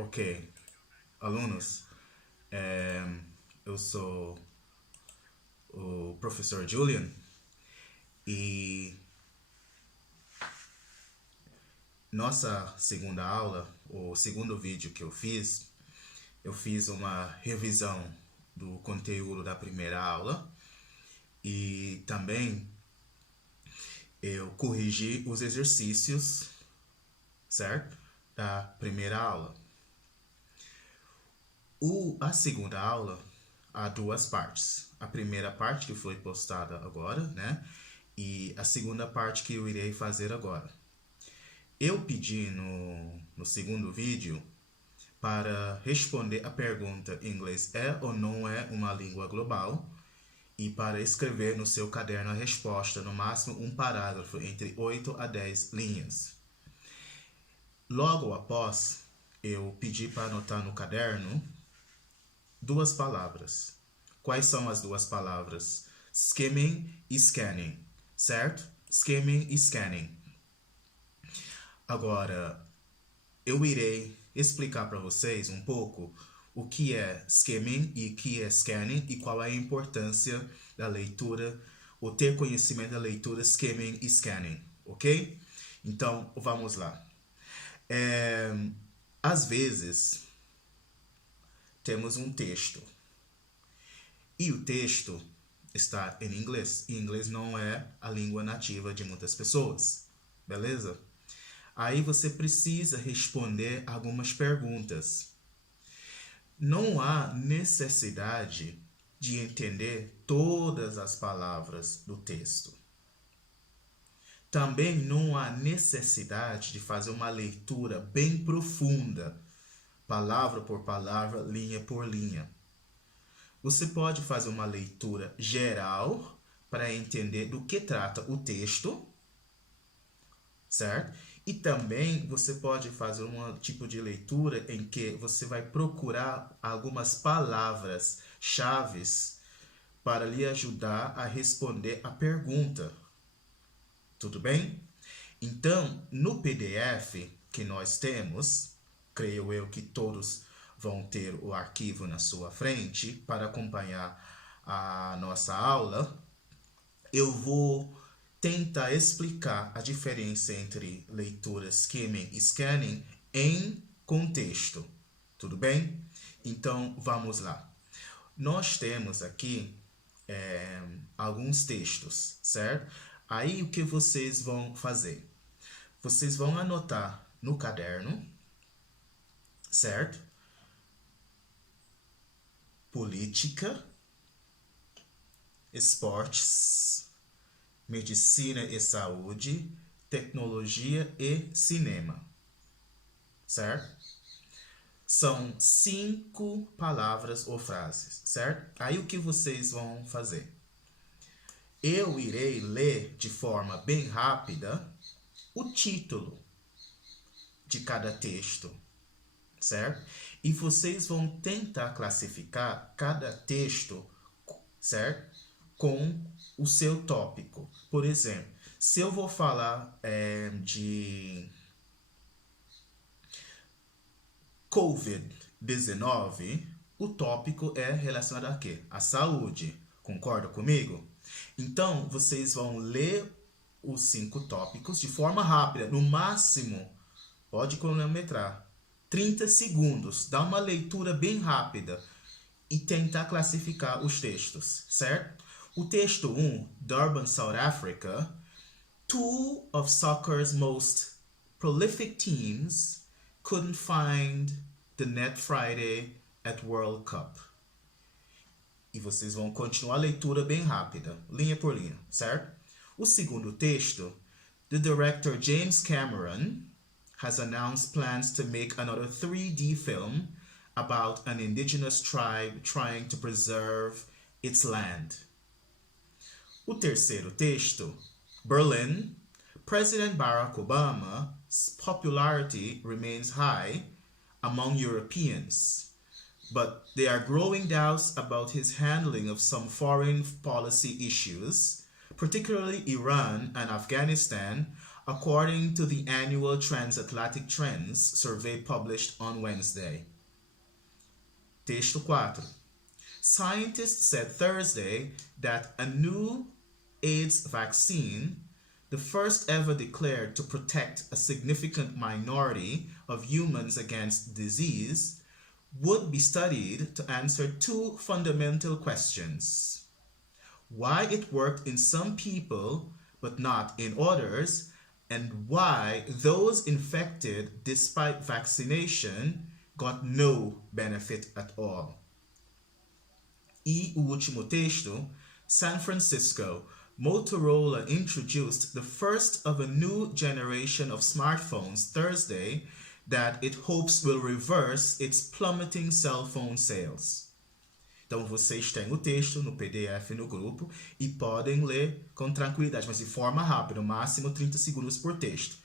Ok, alunos, é, eu sou o professor Julian e nossa segunda aula, o segundo vídeo que eu fiz uma revisão do conteúdo da primeira aula e também eu corrigi os exercícios, certo? Da primeira aula. A segunda aula há duas partes. A primeira parte que foi postada agora, né? E a segunda parte que eu irei fazer agora. Eu pedi no segundo vídeo para responder a pergunta: inglês é ou não é uma língua global? E para escrever no seu caderno a resposta, no máximo um parágrafo entre 8 a 10 linhas. Logo após, eu pedi para anotar no caderno duas palavras. Quais são as duas palavras? Skimming e scanning, certo? Skimming e scanning. Agora, eu irei explicar para vocês um pouco o que é skimming e o que é scanning e qual é a importância da leitura, ou ter conhecimento da leitura skimming e scanning, ok? Então, vamos lá. Às vezes, temos um texto e o texto está em inglês. E inglês não é a língua nativa de muitas pessoas, beleza? Aí você precisa responder algumas perguntas. Não há necessidade de entender todas as palavras do texto. Também não há necessidade de fazer uma leitura bem profunda, palavra por palavra, linha por linha. Você pode fazer uma leitura geral para entender do que trata o texto, certo? E também você pode fazer um tipo de leitura em que você vai procurar algumas palavras chaves para lhe ajudar a responder a pergunta. Tudo bem? Então, no PDF que nós temos, creio eu que todos vão ter o arquivo na sua frente para acompanhar a nossa aula, eu vou tentar explicar a diferença entre leitura skimming e scanning em contexto. Tudo bem? Então, vamos lá. Nós temos aqui alguns textos, certo? Aí, o que vocês vão fazer? Vocês vão anotar no caderno, certo? Política, esportes, medicina e saúde, tecnologia e cinema, certo? São 5 palavras ou frases, certo? Aí o que vocês vão fazer? Eu irei ler de forma bem rápida o título de cada texto, certo? E vocês vão tentar classificar cada texto, certo? Com o seu tópico. Por exemplo, se eu vou falar de COVID-19, o tópico é relacionado a quê? A saúde. Concorda comigo? Então, vocês vão ler os 5 tópicos de forma rápida, no máximo, pode cronometrar, 30 segundos. Dá uma leitura bem rápida e tentar classificar os textos, certo? O texto 1, Durban, South Africa, two of soccer's most prolific teams couldn't find the net Friday at World Cup. E vocês vão continuar a leitura bem rápida, linha por linha, certo? O segundo texto, the director James Cameron has announced plans to make another 3D film about an indigenous tribe trying to preserve its land. O terceiro texto, Berlin, President Barack Obama's popularity remains high among Europeans, but there are growing doubts about his handling of some foreign policy issues, particularly Iran and Afghanistan, according to the annual Transatlantic Trends survey published on Wednesday. Texto 4. Scientists said Thursday that a new AIDS vaccine, the first ever declared to protect a significant minority of humans against disease, would be studied to answer two fundamental questions: why it worked in some people but not in others, and why those infected despite vaccination got no benefit at all. E o último texto, San Francisco, Motorola introduced the first of a new generation of smartphones Thursday that it hopes will reverse its plummeting cell phone sales. Então vocês têm o texto no PDF no grupo e podem ler com tranquilidade, mas de forma rápida, no máximo 30 segundos por texto.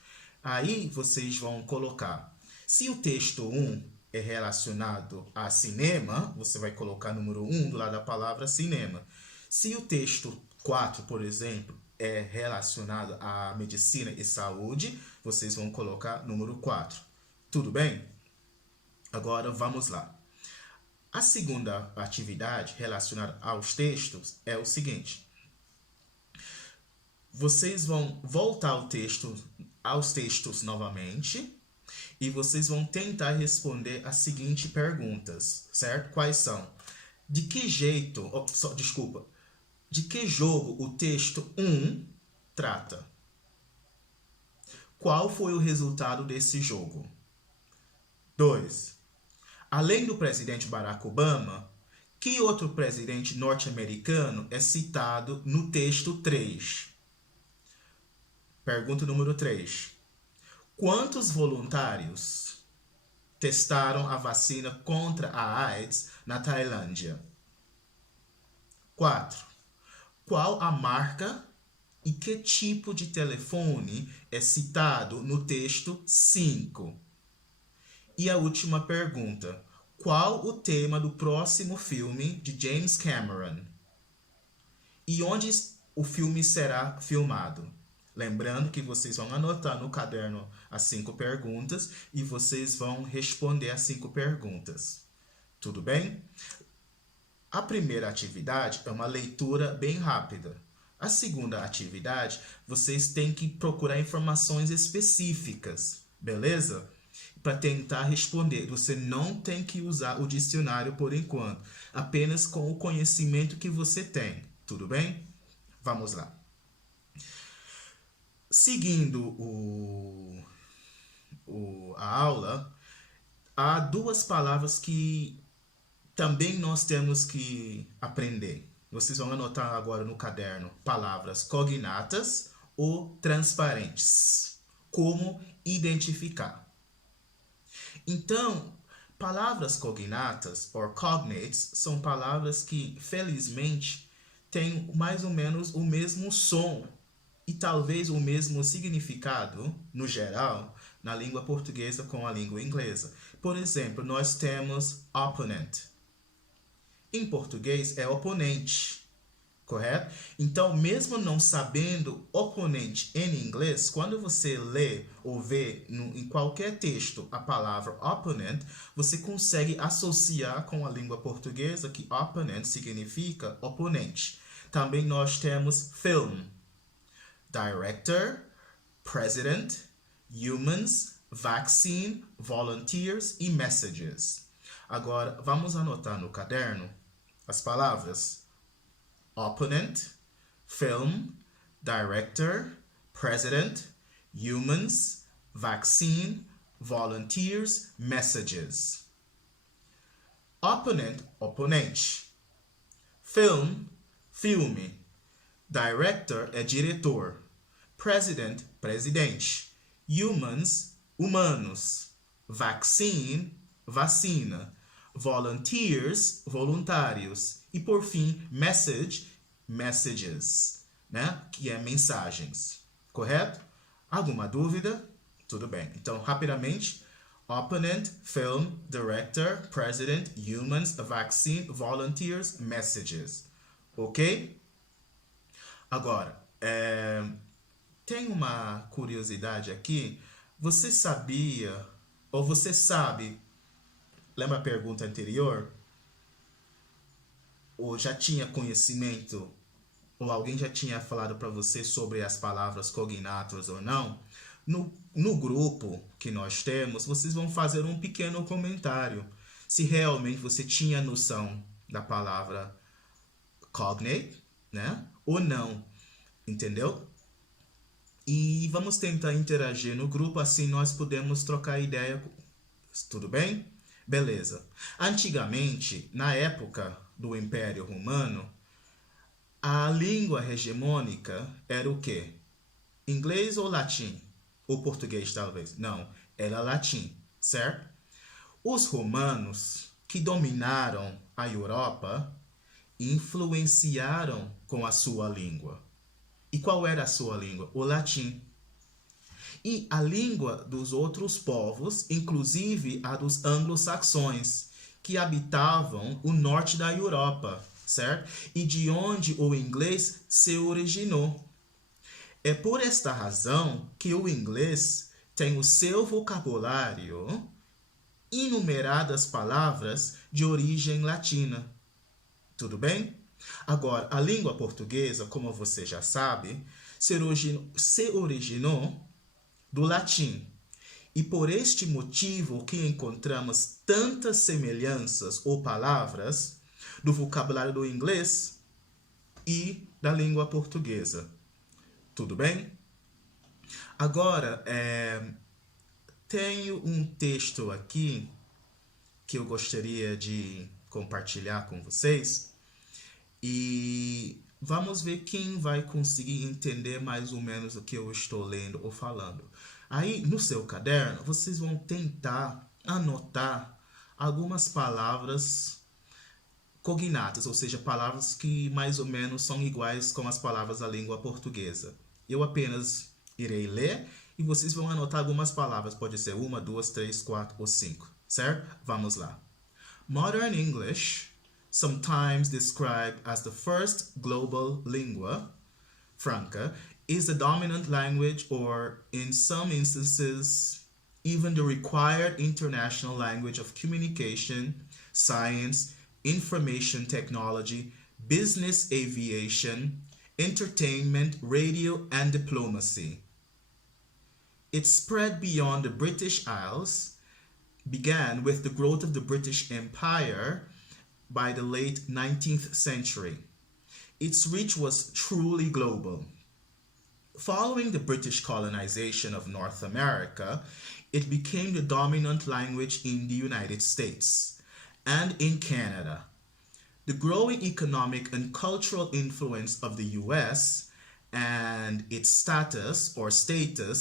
Aí vocês vão colocar, se o texto 1 é relacionado a cinema, você vai colocar número 1 do lado da palavra cinema. Se o texto 4, por exemplo, é relacionado à medicina e saúde, vocês vão colocar número 4. Tudo bem? Agora vamos lá. A segunda atividade relacionada aos textos é o seguinte. Vocês vão voltar aos textos novamente e vocês vão tentar responder as seguintes perguntas, certo? Quais são? De que jeito, de que jogo o texto 1 trata? Qual foi o resultado desse jogo? 2. Além do presidente Barack Obama, que outro presidente norte-americano é citado no texto 3? Pergunta número 3. Quantos voluntários testaram a vacina contra a AIDS na Tailândia? 4. Qual a marca e que tipo de telefone é citado no texto 5? E a última pergunta. Qual o tema do próximo filme de James Cameron? E onde o filme será filmado? Lembrando que vocês vão anotar no caderno as 5 perguntas e vocês vão responder as 5 perguntas. Tudo bem? A primeira atividade é uma leitura bem rápida. A segunda atividade, vocês têm que procurar informações específicas, beleza? Para tentar responder. Você não tem que usar o dicionário por enquanto, apenas com o conhecimento que você tem. Tudo bem? Vamos lá. Seguindo a aula, há 2 palavras que também nós temos que aprender. Vocês vão anotar agora no caderno palavras cognatas ou transparentes. Como identificar? Então, palavras cognatas ou cognates são palavras que, felizmente, têm mais ou menos o mesmo som e talvez o mesmo significado, no geral, na língua portuguesa com a língua inglesa. Por exemplo, nós temos opponent. Em português é oponente, correto? Então, mesmo não sabendo oponente em inglês, quando você lê ou vê em qualquer texto a palavra opponent, você consegue associar com a língua portuguesa que opponent significa oponente. Também nós temos film. Director, President, Humans, Vaccine, Volunteers e Messages. Agora, vamos anotar no caderno as palavras Opponent, Film, Director, President, Humans, Vaccine, Volunteers, Messages. Opponent, oponente. Film, filme. Director é diretor. President, presidente. Humans, humanos. Vaccine, vacina. Volunteers, voluntários. E por fim, message, messages, né? Que é mensagens. Correto? Alguma dúvida? Tudo bem. Então, rapidamente. Opponent, film, director, president, humans, vaccine, volunteers, messages. Ok? Agora, tem uma curiosidade aqui. Você sabia, ou você sabe, lembra a pergunta anterior? Ou já tinha conhecimento, ou alguém já tinha falado para você sobre as palavras cognatos ou não? No grupo que nós temos, vocês vão fazer um pequeno comentário. Se realmente você tinha noção da palavra cognate, né? Ou não, entendeu? E vamos tentar interagir no grupo, assim nós podemos trocar ideia. Tudo bem? Beleza. Antigamente, na época do Império Romano, a língua hegemônica era o quê? Inglês ou latim? Ou português, talvez? Não, era latim, certo? Os romanos, que dominaram a Europa, influenciaram com a sua língua. E qual era a sua língua? O latim. E a língua dos outros povos, inclusive a dos anglo-saxões, que habitavam o norte da Europa, certo? E de onde o inglês se originou. É por esta razão que o inglês tem o seu vocabulário inumeradas palavras de origem latina. Tudo bem? Agora, a língua portuguesa, como você já sabe, se originou do latim. E por este motivo que encontramos tantas semelhanças ou palavras do vocabulário do inglês e da língua portuguesa. Tudo bem? Agora, tenho um texto aqui que eu gostaria de compartilhar com vocês. E vamos ver quem vai conseguir entender mais ou menos o que eu estou lendo ou falando. Aí, no seu caderno, vocês vão tentar anotar algumas palavras cognatas, ou seja, palavras que mais ou menos são iguais com as palavras da língua portuguesa. Eu apenas irei ler e vocês vão anotar algumas palavras. Pode ser 1, 2, 3, 4 ou 5, certo? Vamos lá. Modern English, sometimes described as the first global lingua franca, is the dominant language or, in some instances, even the required international language of communication, science, information technology, business aviation, entertainment, radio, and diplomacy. It spread beyond the British Isles, began with the growth of the British Empire by the late 19th century. Its reach was truly global. Following the British colonization of North America, it became the dominant language in the United States and in Canada. The growing economic and cultural influence of the US and its status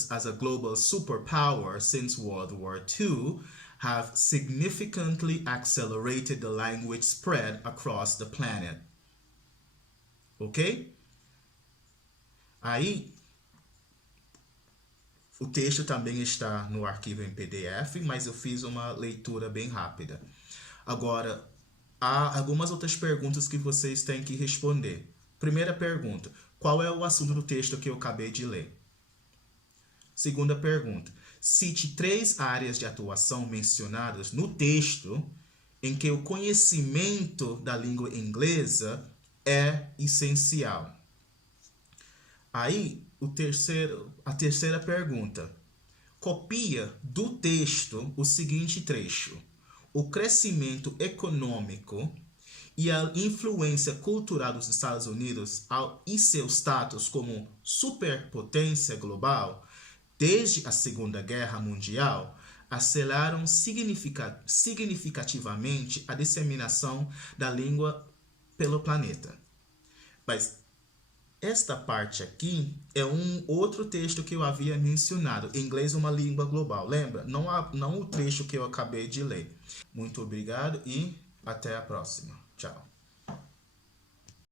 as a global superpower since World War II have significantly accelerated the language spread across the planet. Ok? Aí, o texto também está no arquivo em PDF, mas eu fiz uma leitura bem rápida. Agora, há algumas outras perguntas que vocês têm que responder. Primeira pergunta: qual é o assunto do texto que eu acabei de ler? Segunda pergunta: cite 3 áreas de atuação mencionadas no texto em que o conhecimento da língua inglesa é essencial. Aí, a terceira pergunta: copia do texto o seguinte trecho: o crescimento econômico e a influência cultural dos Estados Unidos e seu status como superpotência global desde a Segunda Guerra Mundial aceleraram significativamente a disseminação da língua pelo planeta. Mas esta parte aqui é um outro texto que eu havia mencionado. Inglês é uma língua global. Lembra? Não o trecho que eu acabei de ler. Muito obrigado e até a próxima. Tchau.